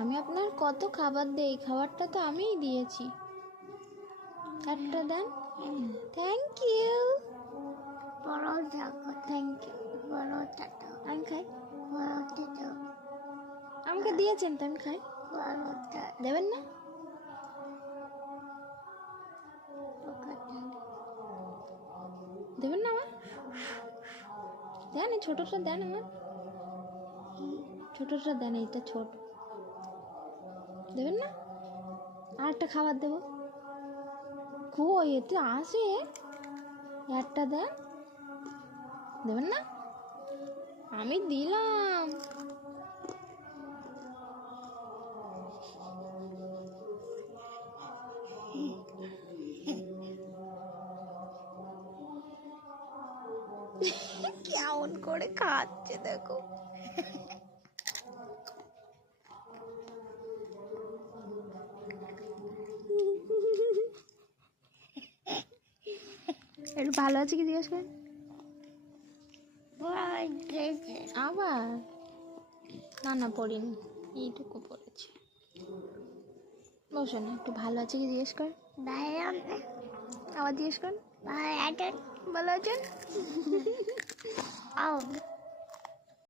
আমি আপনার কত খাবার দেই, খাবারটা তো আমিই দিয়েছি। একটা দেন। Thank you. Thank you. আমি খাই। আমাকে দিয়েছেন তো আমি খাই। দেবেন না? দেবেন না আমার? দেন, এই ছোটটা দেন আমার। ছোটটা দেন, এইটা ছোট। দেবেন না? আর একটা খাবার দেবো। কই এতে আসে? একটা দেন। দেবেন না? আমি দিলাম। কেমন করে খাচ্ছে দেখো। একটু ভালো আছে কি জিজ্ঞেস করেন আবার। না না পড়িনি, এইটুকু পড়েছি। বসো না, একটু ভালো আছে কি জিজ্ঞেস কর। আবার জিজ্ঞেস কর। ভালো আছেন?